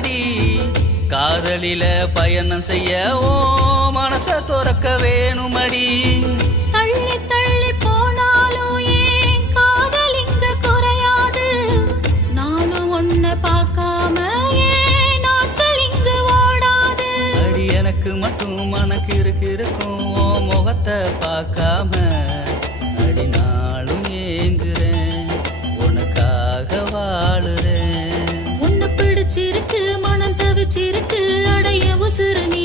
வேணுமடி காதலில பயணம் செய்ய ஓ மனச துறக்க வேணுமடி தள்ளி தள்ளி போனாலும் ஏன் காதல் இங்கு குறையாது நானும் உன்னை பார்க்காம ஏன் நாட்கள் இங்கு ஓடாது அடி எனக்கு மட்டும் மனக்கு இருக்கும் ஓ முகத்தை பார்க்காம அடி நாளும் ஏங்குறேன் உனக்காக வாழுறேன் உன்னை பிடிச்சிருக்கு மனம் தவிச்சிருக்கு அடைய உசுறு நீ